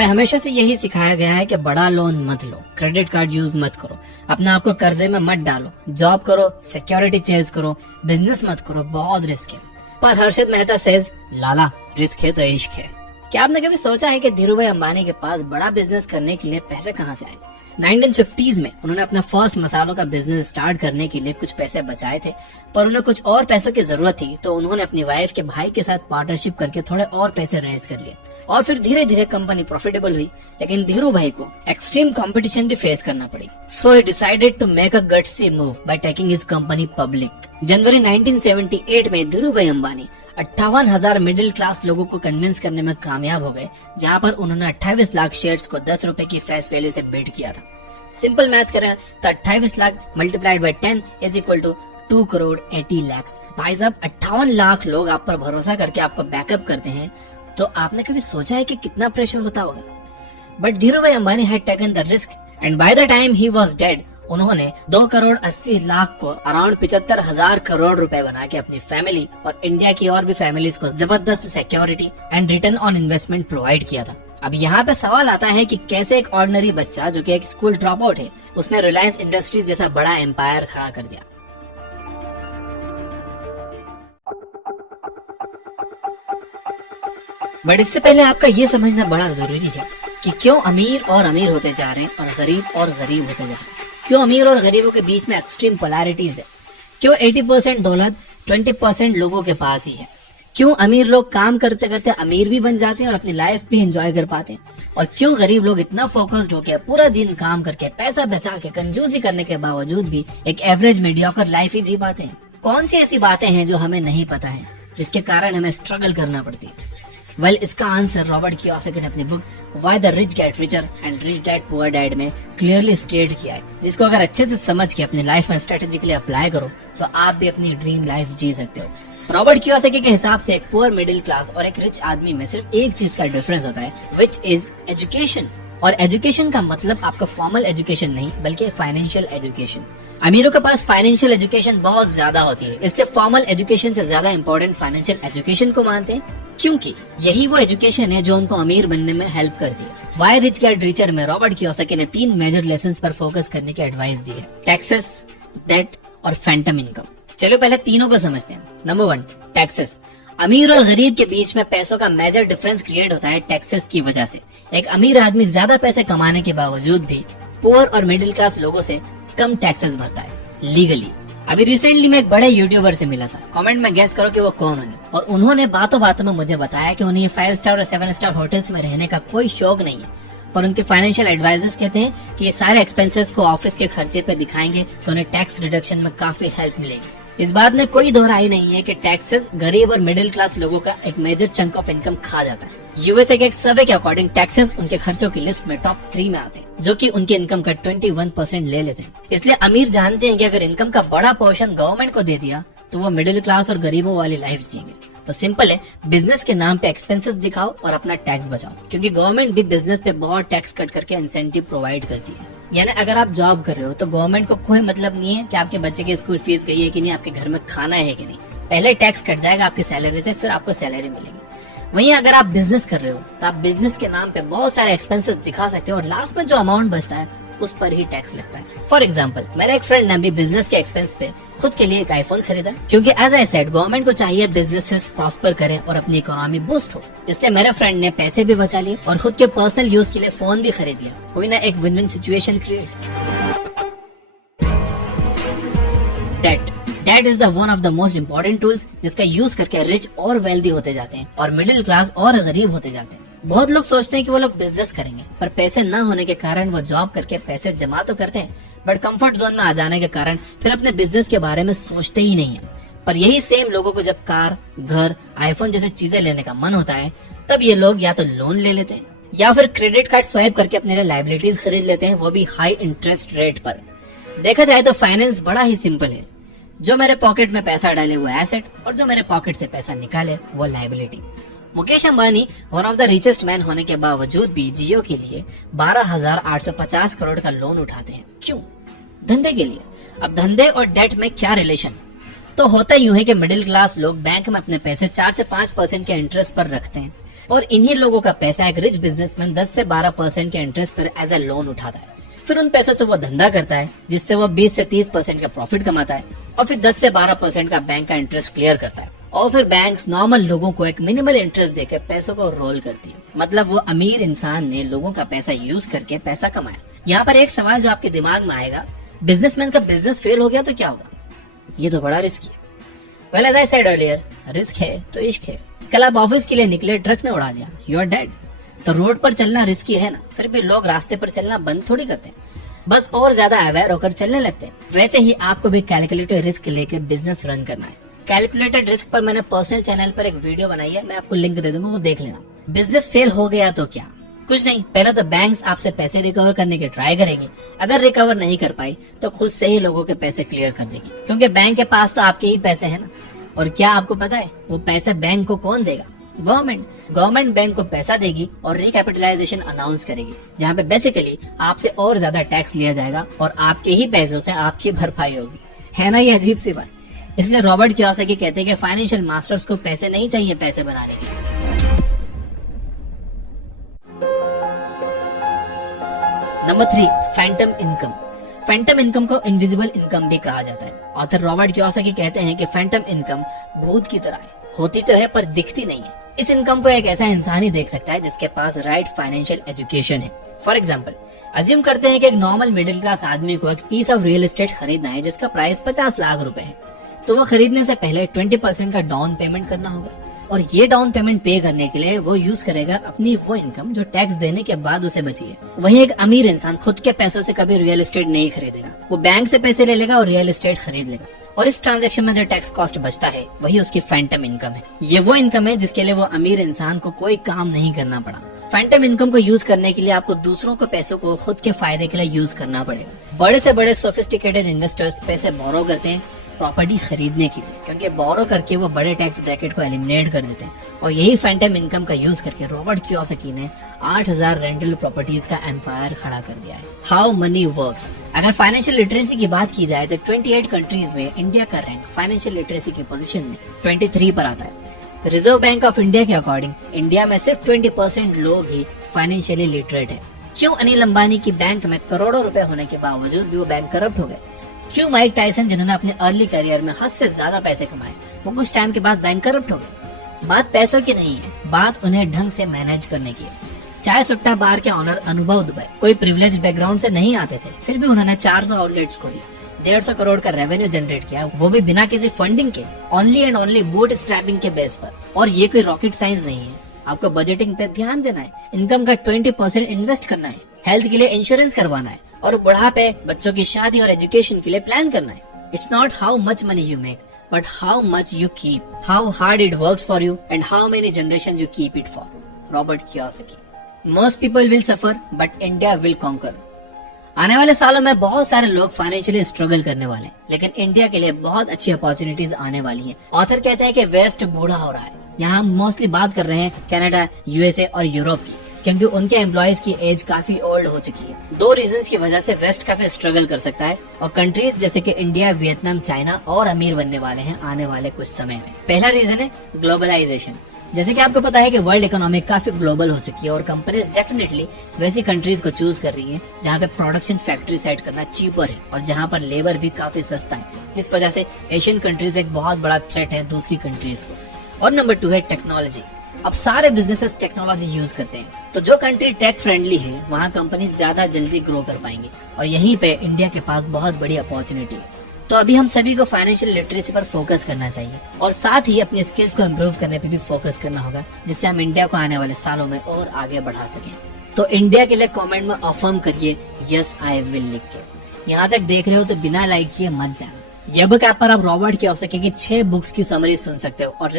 हमें हमेशा से यही सिखाया गया है कि बड़ा लोन मत लो, क्रेडिट कार्ड यूज मत करो, अपने आप को कर्जे में मत डालो, जॉब करो, सिक्योरिटी चेज करो, बिजनेस मत करो, बहुत रिस्क है। पर हर्षद मेहता सेज, लाला रिस्क है तो इश्क है। क्या आपने कभी सोचा है कि धीरू भाई अंबानी के पास बड़ा बिजनेस करने के लिए पैसे कहाँ से आए? 1950s में उन्होंने अपना फर्स्ट मसालों का बिजनेस स्टार्ट करने के लिए कुछ पैसे बचाए थे, पर उन्हें कुछ और पैसों की जरूरत थी, तो उन्होंने अपनी वाइफ के भाई के साथ पार्टनरशिप करके थोड़े और पैसे रेज कर लिए और फिर धीरे धीरे कंपनी प्रॉफिटेबल हुई। लेकिन धीरू भाई को एक्सट्रीम कंपटीशन भी फेस करना पड़ी, so he decided to make a gutsy move by taking his company public. जनवरी 1978 में धीरू भाई अंबानी 58,000 मिडिल क्लास लोगों को कन्विंस करने में कामयाब हो गए, जहां पर उन्होंने 28 लाख शेयर्स को 10 रुपए की फेस वैल्यू से बिड किया था। सिंपल मैथ करें तो 28 lakh multiplied by 10 is equal to 2 crore 80 lakh. भाई साहब 58 लाख लोग आप पर भरोसा करके आपको बैकअप करते हैं, तो आपने कभी सोचा है कि कितना प्रेशर होता होगा? बट धीरू भाई Ambani had taken the risk and by the time he was dead उन्होंने 2 करोड़ 80 लाख को अराउंड 75,000 करोड़ रुपए बना के अपनी फैमिली और इंडिया की और भी फैमिलीज को जबरदस्त security and return on investment provide किया था। अब यहाँ पे सवाल आता है कि कैसे एक ऑर्डिनरी बच्चा जो कि एक स्कूल ड्रॉप आउट है, उसने रिलायंस इंडस्ट्रीज जैसा बड़ा एम्पायर खड़ा कर दिया। बट इससे पहले आपका ये समझना बड़ा जरूरी है कि क्यों अमीर और अमीर होते जा रहे हैं और गरीब गरीब होते जा रहे हैं। क्यों अमीर और गरीबों के बीच में एक्सट्रीम पोलैरिटीज है। क्यों 80% दौलत 20% लोगों के पास ही है। क्यों अमीर लोग काम करते करते अमीर भी बन जाते हैं और अपनी लाइफ भी एंजॉय कर पाते हैं, और क्यों गरीब लोग इतना फोकस्ड होकर पूरा दिन काम करके पैसा बचा के कंजूसी करने के बावजूद भी एक एवरेज मीडियोकर लाइफ ही जी पाते हैं। कौन सी ऐसी बातें हैं जो हमें नहीं पता है, जिसके कारण हमें स्ट्रगल करना पड़ती है? वेल, इसका आंसर रॉबर्ट कियोसाकी ने अपनी book why the rich get richer and rich dad poor dad में क्लियरली स्टेट किया है, जिसको अगर अच्छे से समझ के अपनी लाइफ में स्ट्रेटेजिकली अप्लाई करो तो आप भी अपनी ड्रीम लाइफ जी सकते हो। रॉबर्ट कियोसाकी के हिसाब से एक पुअर मिडिल क्लास और एक रिच आदमी में सिर्फ एक चीज का डिफरेंस होता है, विच इज एजुकेशन। और एजुकेशन का मतलब आपका फॉर्मल एजुकेशन नहीं, बल्कि फाइनेंशियल एजुकेशन। अमीरों के पास फाइनेंशियल एजुकेशन बहुत ज्यादा होती है, इसलिए फॉर्मल एजुकेशन से ज्यादा इंपॉर्टेंट फाइनेंशियल एजुकेशन को मानते हैं, क्योंकि यही वो एजुकेशन है जो उनको अमीर बनने में हेल्प करती है। व्हाई रिच गेट रिचर में रॉबर्ट कियोसाकी ने 3 मेजर लेसन्स पर फोकस करने की एडवाइस दी है, टैक्सेस, डेट और फैंटम इनकम। चलो पहले तीनों को समझते हैं। Number 1, taxes. अमीर और गरीब के बीच में पैसों का मेजर डिफरेंस क्रिएट होता है टैक्सेस की वजह से। एक अमीर आदमी ज्यादा पैसे कमाने के बावजूद भी पुअर और मिडिल क्लास लोगों से कम टैक्सेस भरता है लीगली। अभी रिसेंटली मैं एक बड़े यूट्यूबर से मिला था, कमेंट में गेस करो कि वो कौन होंगे, और उन्होंने बातों बातों में मुझे बताया कि उन्हें 5 स्टार और 7 स्टार होटल्स में रहने का कोई शौक नहीं है, पर उनके फाइनेंशियल एडवाइजर्स कहते हैं कि ये सारे एक्सपेंसेस को ऑफिस के खर्चे पे दिखाएंगे तो उन्हें टैक्स रिडक्शन में काफी हेल्प मिलेगी। इस बात में कोई दोहराई नहीं है कि टैक्सेस गरीब और मिडिल क्लास लोगों का एक मेजर चंक ऑफ इनकम खा जाता है। यूएसए के एक सर्वे के अकॉर्डिंग टैक्सेस उनके खर्चों की लिस्ट में टॉप 3 में आते हैं, जो कि उनके इनकम का 21% ले लेते हैं। इसलिए अमीर जानते हैं कि अगर इनकम का बड़ा पोर्शन गवर्नमेंट को दे दिया तो वो मिडिल क्लास और गरीबों वाली लाइफ जिएंगे। तो सिंपल है, बिजनेस के नाम पे एक्सपेंसेस दिखाओ और अपना टैक्स बचाओ, क्योंकि गवर्नमेंट भी बिजनेस पे बहुत टैक्स कट करके इंसेंटिव प्रोवाइड करती है। यानी अगर आप जॉब कर रहे हो तो गवर्नमेंट को कोई मतलब नहीं है कि आपके बच्चे की स्कूल फीस गई है कि नहीं, आपके घर में खाना है कि नहीं, पहले टैक्स कट जाएगा आपकी सैलरी से, फिर आपको सैलरी मिलेगी। वहीं अगर आप बिजनेस कर रहे हो तो आप बिजनेस के नाम पे बहुत सारे एक्सपेंसेस दिखा सकते हो और लास्ट में जो अमाउंट बचता है उस पर ही टैक्स लगता है। फॉर एग्जाम्पल, मेरा एक फ्रेंड ने भी बिजनेस के एक्सपेंस पे खुद के लिए एक आईफोन खरीदा, क्योंकि एज आई सेड गवर्नमेंट को चाहिए बिजनेसेस प्रॉस्पर करें और अपनी इकोनॉमी बूस्ट हो। इसलिए मेरे फ्रेंड ने पैसे भी बचा लिए और खुद के पर्सनल यूज के लिए फोन भी खरीद लिया। हुई ना एक win win situation create. Debt is the one of the most important tools जिसका यूज करके रिच और वेल्दी होते जाते हैं और मिडिल क्लास और गरीब होते जाते हैं। बहुत लोग सोचते हैं कि वो लोग बिजनेस करेंगे, पर पैसे ना होने के कारण वो जॉब करके पैसे जमा तो करते हैं, बट कंफर्ट जोन में आ जाने के कारण फिर अपने बिजनेस के बारे में सोचते ही नहीं है। पर यही सेम लोगों को जब कार, घर, आईफोन जैसे चीजें लेने का मन होता है, तब ये लोग या तो लोन ले लेते हैं या फिर क्रेडिट कार्ड स्वाइप करके अपने लिए लायबिलिटीज खरीद लेते हैं, वो भी हाई इंटरेस्ट रेट पर। देखा जाए तो फाइनेंस बड़ा ही सिंपल है, जो मेरे पॉकेट में पैसा डाले वो एसेट और जो मेरे पॉकेट से पैसा निकाले वो liability. Mukesh Ambani one of the richest man होने के बावजूद भी जियो के लिए 12,850 करोड़ का लोन उठाते हैं। क्यों? धंधे के लिए। अब धंधे और डेट में क्या रिलेशन? तो होता यूं है कि मिडिल क्लास लोग बैंक में अपने पैसे 4 से 5% के इंटरेस्ट पर रखते हैं, और इन्हीं लोगों का पैसा एक रिच बिजनेसमैन 10 से 12% के इंटरेस्ट पर एज ए लोन उठाता है। फिर उन पैसों से वो धंधा करता है जिससे वो 20 से 30% का प्रॉफिट कमाता है और फिर 10 से 12% का बैंक का इंटरेस्ट क्लियर करता है। और फिर बैंक्स नॉर्मल लोगों को एक मिनिमल इंटरेस्ट देकर पैसों को रोल करती है। मतलब वो अमीर इंसान ने लोगों का पैसा यूज करके पैसा कमाया। यहाँ पर एक सवाल जो आपके दिमाग में आएगा, बिजनेसमैन का बिजनेस फेल हो गया तो क्या होगा? ये तो बड़ा रिस्क है। Well as I said earlier, risk है तो इश्क है। कल आप ऑफिस के लिए निकले, ट्रक ने उड़ा दिया, यू आर डेड। तो रोड पर चलना रिस्की है ना, फिर भी लोग रास्ते पर चलना बंद थोड़ी करते हैं, बस और ज्यादा अवेयर होकर चलने लगते हैं। वैसे ही आपको भी कैलकुलेटेड रिस्क लेकर बिजनेस रन करना है। कैलकुलेटेड रिस्क पर मैंने पर्सनल चैनल पर एक वीडियो बनाई है, मैं आपको लिंक दे दूंगा, वो देख लेना। बिजनेस फेल हो गया तो क्या? कुछ नहीं, पहले तो बैंक्स आपसे पैसे रिकवर करने के ट्राई करेंगे। अगर रिकवर नहीं कर पाई तो खुद से ही लोगों के पैसे क्लियर कर देगी, क्योंकि बैंक के पास तो आपके ही पैसे हैं ना। और क्या आपको पता है वो पैसे बैंक को कौन देगा? गवर्नमेंट बैंक को पैसा देगी और रिकैपिटलाइजेशन अनाउंस करेगी, जहाँ पे बेसिकली आपसे और ज्यादा टैक्स लिया जाएगा और आपके ही पैसों से आपकी भरपाई होगी। है ना ये अजीब सी बात? इसलिए रॉबर्ट कियोसाकी कहते हैं कि फाइनेंशियल मास्टर्स को पैसे नहीं चाहिए पैसे बनाने के। Number 3, Phantom income. Phantom income को इनविजिबल इनकम भी कहा जाता है। ऑथर रॉबर्ट कियोसाकी कहते हैं कि फैंटम इनकम भूत की तरह है, होती तो है पर दिखती नहीं है। इस इनकम को एक ऐसा इंसान ही देख सकता है जिसके पास राइट फाइनेंशियल एजुकेशन है। फॉर एग्जाम्पल, अज्यूम करते हैं कि एक नॉर्मल मिडिल क्लास आदमी को एक पीस ऑफ रियल एस्टेट खरीदना है जिसका प्राइस 50 लाख रुपए है। तो वो खरीदने से पहले 20% का डाउन पेमेंट करना होगा, और ये डाउन पेमेंट पे करने के लिए वो यूज करेगा अपनी वो इनकम जो टैक्स देने के बाद उसे बची है। वहीं एक अमीर इंसान खुद के पैसों से कभी रियल एस्टेट नहीं खरीदेगा, वो बैंक से पैसे ले लेगा और रियल एस्टेट खरीद लेगा, और इस ट्रांजैक्शन में जो टैक्स कॉस्ट बचता है वही उसकी फैंटम इनकम है। ये वो इनकम है जिसके लिए वो अमीर इंसान को कोई काम नहीं करना पड़ा। फैंटम इनकम को यूज करने के लिए आपको दूसरों के पैसों को खुद के फायदे के लिए यूज करना पड़ेगा। बड़े से बड़े सोफिस्टिकेटेड इन्वेस्टर्स पैसे बोरो करते हैं प्रॉपर्टी खरीदने के लिए, क्योंकि बोरो करके वो बड़े टैक्स ब्रैकेट को एलिमिनेट कर देते हैं। और यही फैंटम इनकम का यूज करके रॉबर्ट कियोसाकी ने 8000 रेंटल प्रॉपर्टीज का एम्पायर खड़ा कर दिया है। How many works. अगर फाइनेंशियल लिटरेसी की बात की जाए तो 28 कंट्रीज में इंडिया का रैंक फाइनेंशियल लिटरेसी की पोजीशन में 23 पर आता है। रिजर्व बैंक ऑफ इंडिया के अकॉर्डिंग इंडिया में सिर्फ 20% लोग ही फाइनेंशियली लिटरेट है। क्यों अनिल अंबानी की बैंक में करोड़ों रुपए होने के बावजूद भी वो बैंक करप्ट हो गए? क्यों माइक टायसन जिन्होंने अपने अर्ली करियर में हद से ज्यादा पैसे कमाए वो कुछ टाइम के बाद बैंक करप्ट हो गए? बात पैसों की नहीं है, बात उन्हें ढंग से मैनेज करने की है। चाय सुट्टा बार के ऑनर अनुभव दुबे कोई प्रिविलेज बैकग्राउंड से नहीं आते थे, फिर भी उन्होंने 400 आउटलेट्स खोली, 150 करोड़ का रेवेन्यू जनरेट किया, वो भी बिना किसी फंडिंग के, only and only boot strapping के बेस पर। और ये कोई रॉकेट साइंस नहीं है, आपको बजटिंग पे ध्यान देना है, इनकम का 20% इन्वेस्ट करना है, हेल्थ के लिए इंश्योरेंस करवाना है, और बुढ़ापे, बच्चों की शादी और एजुकेशन के लिए प्लान करना है। It's not how much money you make but how much you keep, how hard it works for you and how many generation you keep it for. Robert Kiyosaki. Most people will suffer but India will conquer. आने वाले सालों में बहुत सारे लोग financially struggle करने वाले हैं, लेकिन इंडिया के लिए बहुत अच्छी अपॉर्चुनिटीज आने वाली हैं। ऑथर कहते हैं कि वेस्ट बूढ़ा हो रहा है। यहाँ हम मोस्टली बात कर रहे हैं कनाडा, यूएसए और यूरोप की, क्योंकि उनके एम्प्लॉयज की एज काफी ओल्ड हो चुकी है। 2 रीजंस की वजह से वेस्ट काफी स्ट्रगल कर सकता है, और कंट्रीज जैसे कि इंडिया, वियतनाम, चाइना और अमीर बनने वाले हैं आने वाले कुछ समय में। पहला रीजन है ग्लोबलाइजेशन। जैसे कि आपको पता है कि वर्ल्ड इकोनॉमी काफी ग्लोबल हो चुकी है और कंपनीज डेफिनेटली वैसी कंट्रीज को चूज कर रही हैं जहां पे प्रोडक्शन फैक्ट्री सेट करना चीपर है और जहां पर लेबर भी काफी सस्ता है, जिस वजह से एशियन कंट्रीज एक बहुत बड़ा थ्रेट है दूसरी कंट्रीज को। और नंबर 2 है टेक्नोलॉजी। अब सारे बिजनेसेस टेक्नोलॉजी यूज करते हैं, तो जो कंट्री टेक फ्रेंडली है वहाँ कंपनीज ज्यादा जल्दी ग्रो कर पाएंगे, और यहीं पे इंडिया के पास बहुत बड़ी अपॉर्चुनिटी है। तो अभी हम सभी को फाइनेंशियल लिटरेसी पर फोकस करना चाहिए और साथ ही अपनी स्किल्स को इम्प्रूव करने पे भी फोकस करना होगा, जिससे हम इंडिया को आने वाले सालों में और आगे बढ़ा सकें। तो इंडिया के लिए कमेंट में अफर्म करिए यस आई विल लिख के। यहाँ तक देख रहे हो तो बिना लाइक किए मत जाना। ये बुक ऐप पर आप रॉबर्ट कियोसाकी की 6 बुक्स की समरी सुन सकते हो और